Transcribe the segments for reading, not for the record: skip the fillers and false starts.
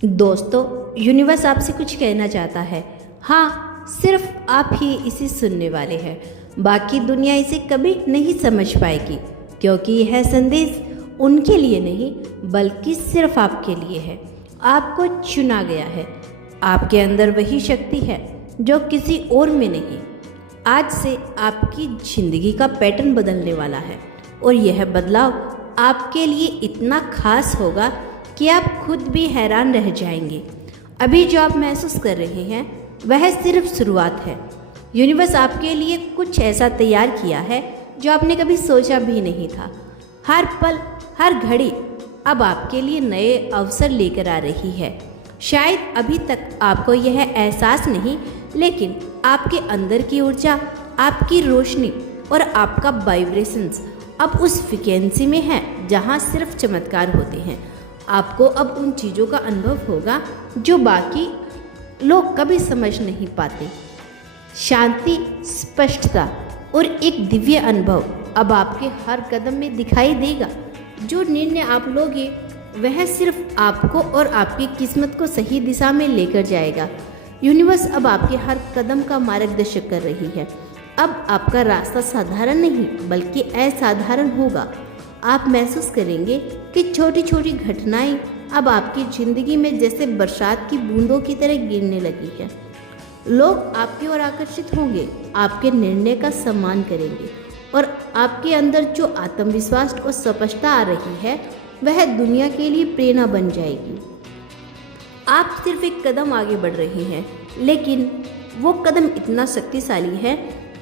दोस्तों, यूनिवर्स आपसे कुछ कहना चाहता है। हाँ, सिर्फ आप ही इसे सुनने वाले हैं। बाकी दुनिया इसे कभी नहीं समझ पाएगी, क्योंकि यह संदेश उनके लिए नहीं बल्कि सिर्फ आपके लिए है। आपको चुना गया है। आपके अंदर वही शक्ति है जो किसी और में नहीं। आज से आपकी जिंदगी का पैटर्न बदलने वाला है और यह बदलाव आपके लिए इतना खास होगा कि आप खुद भी हैरान रह जाएंगे। अभी जो आप महसूस कर रहे हैं वह सिर्फ शुरुआत है। यूनिवर्स आपके लिए कुछ ऐसा तैयार किया है जो आपने कभी सोचा भी नहीं था। हर पल, हर घड़ी अब आपके लिए नए अवसर लेकर आ रही है। शायद अभी तक आपको यह एहसास नहीं, लेकिन आपके अंदर की ऊर्जा, आपकी रोशनी और आपका वाइब्रेशंस अब उस फ्रीक्वेंसी में है जहां सिर्फ चमत्कार होते हैं। आपको अब उन चीज़ों का अनुभव होगा जो बाकी लोग कभी समझ नहीं पाते। शांति, स्पष्टता और एक दिव्य अनुभव अब आपके हर कदम में दिखाई देगा। जो निर्णय आप लोगे वह सिर्फ आपको और आपकी किस्मत को सही दिशा में लेकर जाएगा। यूनिवर्स अब आपके हर कदम का मार्गदर्शन कर रही है। अब आपका रास्ता साधारण नहीं बल्कि असाधारण होगा। आप महसूस करेंगे कि छोटी छोटी घटनाएं अब आपकी ज़िंदगी में जैसे बरसात की बूंदों की तरह गिरने लगी है। लोग आपकी ओर आकर्षित होंगे, आपके निर्णय का सम्मान करेंगे और आपके अंदर जो आत्मविश्वास और स्पष्टता आ रही है वह दुनिया के लिए प्रेरणा बन जाएगी। आप सिर्फ एक कदम आगे बढ़ रहे हैं, लेकिन वो कदम इतना शक्तिशाली है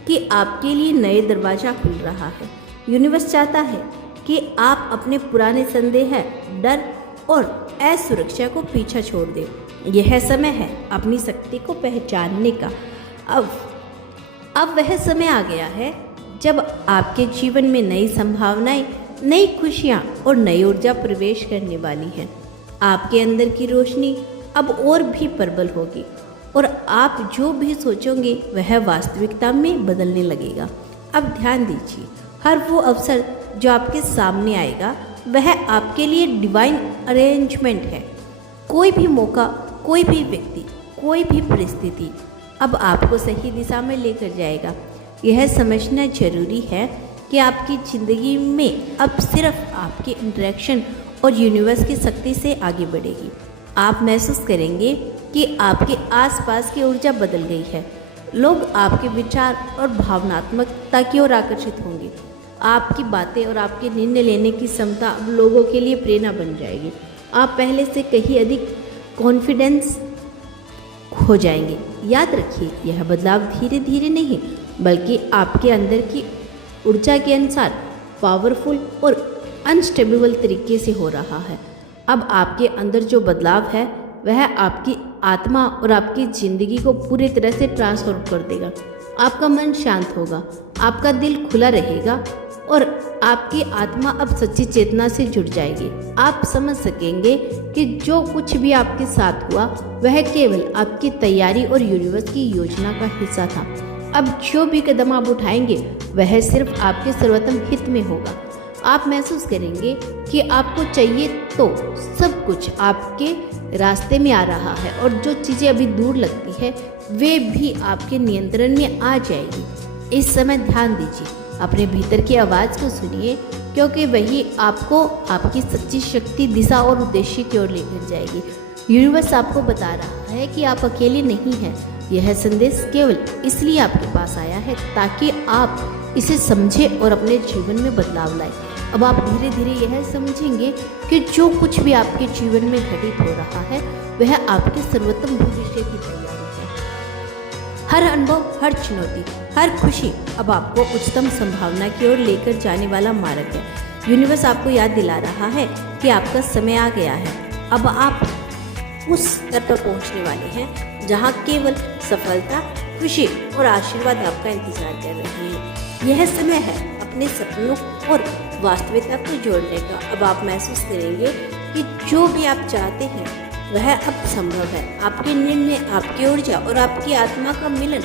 कि आपके लिए नए दरवाज़ा खुल रहा है। यूनिवर्स चाहता है कि आप अपने पुराने संदेह, डर और असुरक्षा को पीछे छोड़ दें। यह समय है अपनी शक्ति को पहचानने का। अब वह समय आ गया है जब आपके जीवन में नई संभावनाएं, नई खुशियां और नई ऊर्जा प्रवेश करने वाली है। आपके अंदर की रोशनी अब और भी प्रबल होगी और आप जो भी सोचोगे वह वास्तविकता में बदलने लगेगा। अब ध्यान दीजिए, हर वो अवसर जो आपके सामने आएगा वह आपके लिए डिवाइन अरेंजमेंट है। कोई भी मौका, कोई भी व्यक्ति, कोई भी परिस्थिति अब आपको सही दिशा में लेकर जाएगा। यह समझना जरूरी है कि आपकी ज़िंदगी में अब सिर्फ आपकी इंटरेक्शन और यूनिवर्स की शक्ति से आगे बढ़ेगी। आप महसूस करेंगे कि आपके आसपास की ऊर्जा बदल गई है। लोग आपके विचार और भावनात्मकता की ओर आकर्षित होंगे। आपकी बातें और आपके निर्णय लेने की क्षमता अब लोगों के लिए प्रेरणा बन जाएगी। आप पहले से कहीं अधिक कॉन्फिडेंस हो जाएंगे। याद रखिए, यह बदलाव धीरे धीरे नहीं बल्कि आपके अंदर की ऊर्जा के अनुसार पावरफुल और अनस्टेबल तरीके से हो रहा है। अब आपके अंदर जो बदलाव है वह आपकी आत्मा और आपकी ज़िंदगी को पूरी तरह से ट्रांसफॉर्म कर देगा। आपका मन शांत होगा, आपका दिल खुला रहेगा और आपकी आत्मा अब सच्ची चेतना से जुड़ जाएगी। आप समझ सकेंगे कि जो कुछ भी आपके साथ हुआ वह केवल आपकी तैयारी और यूनिवर्स की योजना का हिस्सा था। अब जो भी कदम आप उठाएंगे वह सिर्फ आपके सर्वोत्तम हित में होगा। आप महसूस करेंगे कि आपको चाहिए तो सब कुछ आपके रास्ते में आ रहा है और जो चीज़ें अभी दूर लगती है वे भी आपके नियंत्रण में आ जाएगी। इस समय ध्यान दीजिए, अपने भीतर की आवाज़ को सुनिए, क्योंकि वही आपको आपकी सच्ची शक्ति, दिशा और उद्देश्य की ओर लेकर जाएगी। यूनिवर्स आपको बता रहा है कि आप अकेले नहीं हैं। यह संदेश केवल इसलिए आपके पास आया है ताकि आप इसे समझें और अपने जीवन में बदलाव लाएं। अब आप धीरे धीरे यह समझेंगे कि जो कुछ भी आपके जीवन में घटित हो रहा है वह आपके सर्वोत्तम भविष्य की तैयारी है। हर अनुभव, हर चुनौती, हर खुशी अब आपको उच्चतम संभावना की ओर लेकर जाने वाला मार्ग है। यूनिवर्स आपको याद दिला रहा है कि आपका समय आ गया है। अब आप उस स्तर पर पहुंचने वाले हैं जहां केवल सफलता, खुशी और आशीर्वाद आपका इंतजार कर रहे हैं। यह समय है अपने सपनों और वास्तविकता को जोड़ने का। अब आप महसूस करेंगे कि जो भी आप चाहते हैं वह अब संभव है। आपके निर्णय, आपकी ऊर्जा और आपकी आत्मा का मिलन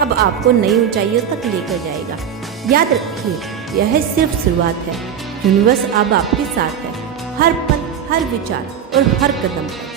अब आपको नई ऊंचाइयों तक लेकर जाएगा। याद रखिए, यह सिर्फ शुरुआत है। यूनिवर्स अब आपके साथ है, हर पल, हर विचार और हर कदम पर।